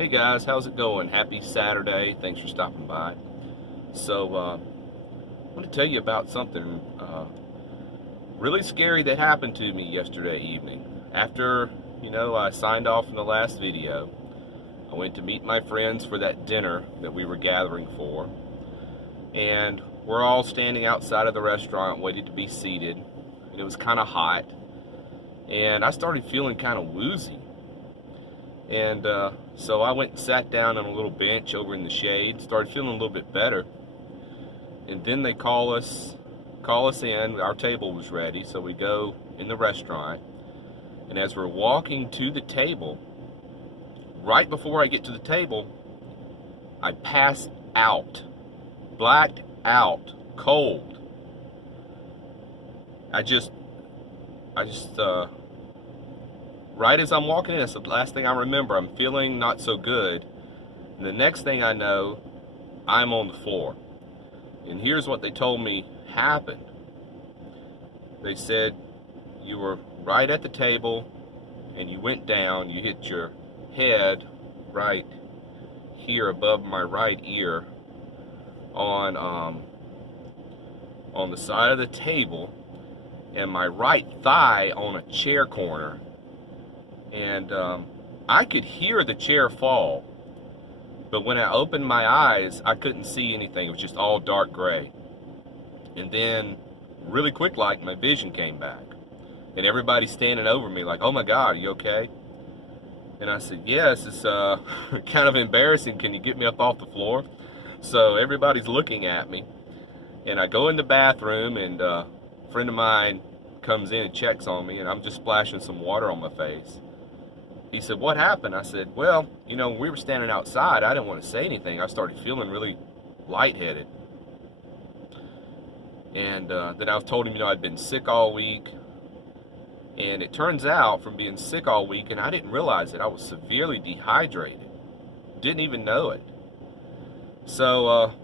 Hey guys, how's it going? Happy Saturday. Thanks for stopping by. So, I want to tell you about something really scary that happened to me yesterday evening. After, I signed off in the last video, I went to meet my friends for that dinner that we were gathering for. And we're all standing outside of the restaurant waiting to be seated. And it was kind of hot. And I started feeling kind of woozy. And so I went and sat down on a little bench over in the shade, started feeling a little bit better. And then they call us in. Our table was ready, so we go in the restaurant. And as we're walking to the table, right before I get to the table, I pass out, blacked out, cold. I just right as I'm walking in, that's the last thing I remember. I'm feeling not so good. And the next thing I know, I'm on the floor. And here's what they told me happened. They said, you were right at the table and you went down, you hit your head right here above my right ear on the side of the table, and my right thigh on a chair corner. And I could hear the chair fall, but when I opened my eyes, I couldn't see anything. It was just all dark gray. And then, really quick, like, my vision came back. And everybody's standing over me like, oh my God, are you okay? And I said, yes, it's kind of embarrassing. Can you get me up off the floor? So everybody's looking at me. And I go in the bathroom, and a friend of mine comes in and checks on me, and I'm just splashing some water on my face. He said, what happened? I said, well, when we were standing outside, I didn't want to say anything. I started feeling really lightheaded. And then I told him, I'd been sick all week. And it turns out, from being sick all week, and I didn't realize it, I was severely dehydrated. Didn't even know it. So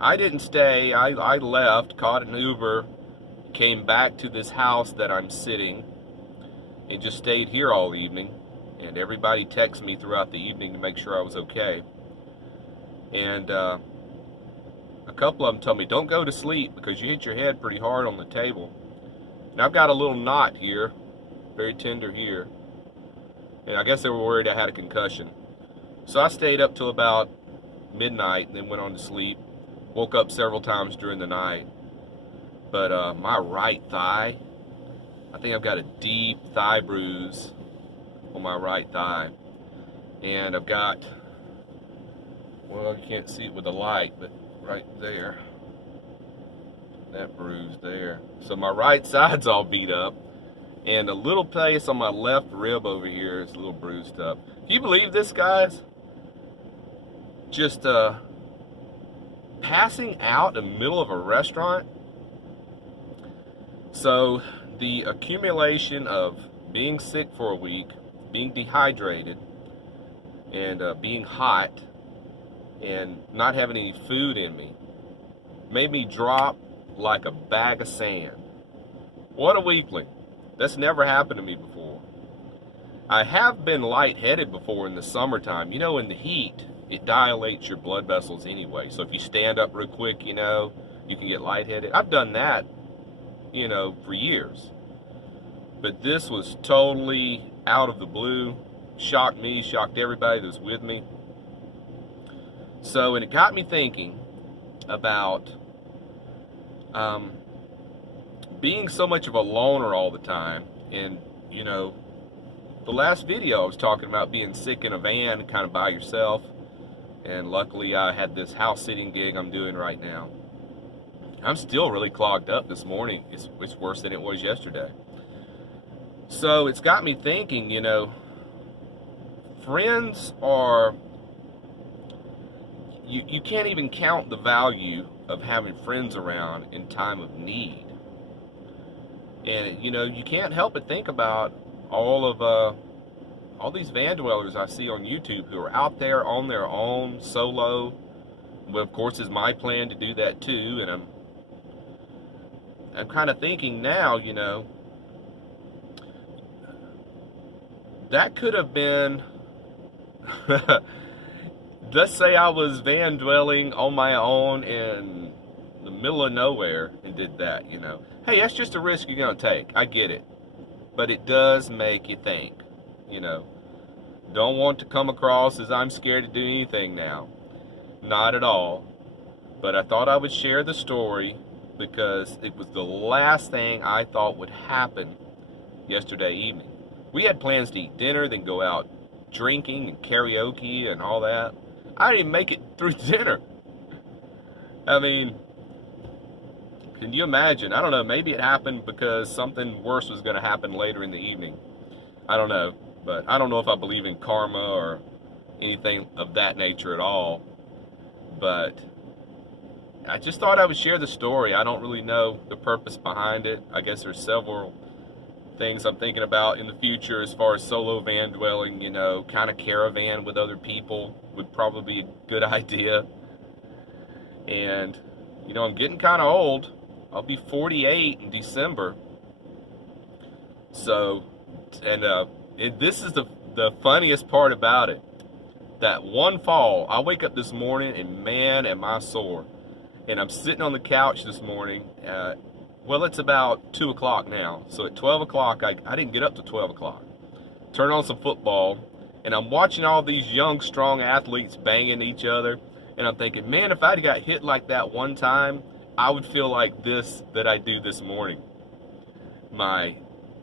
I didn't stay. I left, caught an Uber, came back to this house that I'm sitting, and just stayed here all evening. And everybody texted me throughout the evening to make sure I was okay. And a couple of them told me, don't go to sleep because you hit your head pretty hard on the table. And I've got a little knot here, very tender here. And I guess they were worried I had a concussion. So I stayed up till about midnight and then went on to sleep. Woke up several times during the night. But my right thigh, I think I've got a deep thigh bruise on my right thigh. And I've got, well, you can't see it with the light, but right there, that bruise there. So my right side's all beat up, and a little place on my left rib over here is a little bruised up. Can you believe this, guys? Just passing out in the middle of a restaurant. So the accumulation of being sick for a week, being dehydrated, and being hot, and not having any food in me, made me drop like a bag of sand. What a weakling. That's never happened to me before. I have been lightheaded before in the summertime. In the heat, it dilates your blood vessels anyway. So if you stand up real quick, you can get lightheaded. I've done that, for years. But this was totally out of the blue. Shocked me, shocked everybody that was with me. So, and it got me thinking about being so much of a loner all the time. And, the last video I was talking about being sick in a van, kind of by yourself. And luckily I had this house sitting gig I'm doing right now. I'm still really clogged up this morning. It's worse than it was yesterday. So it's got me thinking, friends are, you can't even count the value of having friends around in time of need. And, you can't help but think about all these van dwellers I see on YouTube who are out there on their own, solo. Well, of course, it's my plan to do that too, and I'm kind of thinking now, that could have been let's say I was van dwelling on my own in the middle of nowhere and did that, you know. Hey, that's just a risk you're going to take. I get it. But it does make you think, you know. Don't want to come across as I'm scared to do anything now. Not at all. But I thought I would share the story because it was the last thing I thought would happen yesterday evening. We had plans to eat dinner, then go out drinking and karaoke and all that. I didn't even make it through dinner. I mean, can you imagine? I don't know, maybe it happened because something worse was going to happen later in the evening. I don't know, but I don't know if I believe in karma or anything of that nature at all. But I just thought I would share the story. I don't really know the purpose behind it. I guess there's several things I'm thinking about in the future as far as solo van dwelling, you know, kind of caravan with other people would probably be a good idea. And, you know, I'm getting kind of old. I'll be 48 in December. So, and this is the funniest part about it. That one fall, I wake up this morning and man, am I sore. And I'm sitting on the couch this morning. Well, it's about 2 o'clock now. So at 12 o'clock, I didn't get up to 12 o'clock. Turn on some football, and I'm watching all these young, strong athletes banging each other. And I'm thinking, man, if I'd got hit like that one time, I would feel like this that I do this morning. My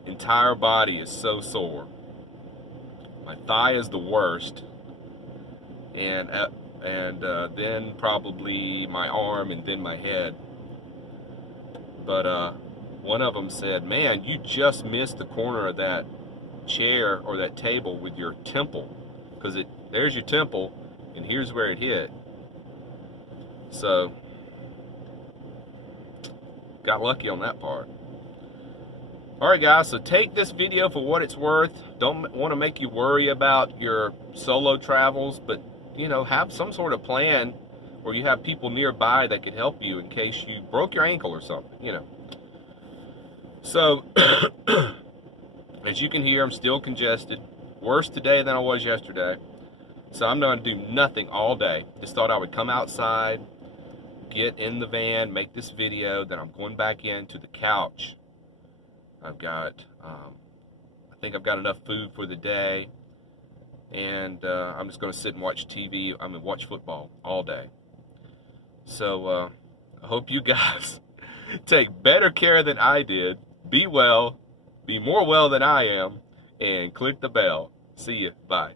entire body is so sore. My thigh is the worst. And then probably my arm and then my head. But one of them said, man, you just missed the corner of that chair or that table with your temple. Because there's your temple, and here's where it hit. So, got lucky on that part. Alright guys, so take this video for what it's worth. Don't want to make you worry about your solo travels, but you know, have some sort of plan where you have people nearby that could help you in case you broke your ankle or something, you know. So, as you can hear, I'm still congested. Worse today than I was yesterday. So I'm going to do nothing all day. Just thought I would come outside, get in the van, make this video, then I'm going back into the couch. I've got, I think I've got enough food for the day. And I'm just going to sit and watch TV. I'm going to watch football all day. So I hope you guys take better care than I did. Be well. Be more well than I am. And click the bell. See you. Bye.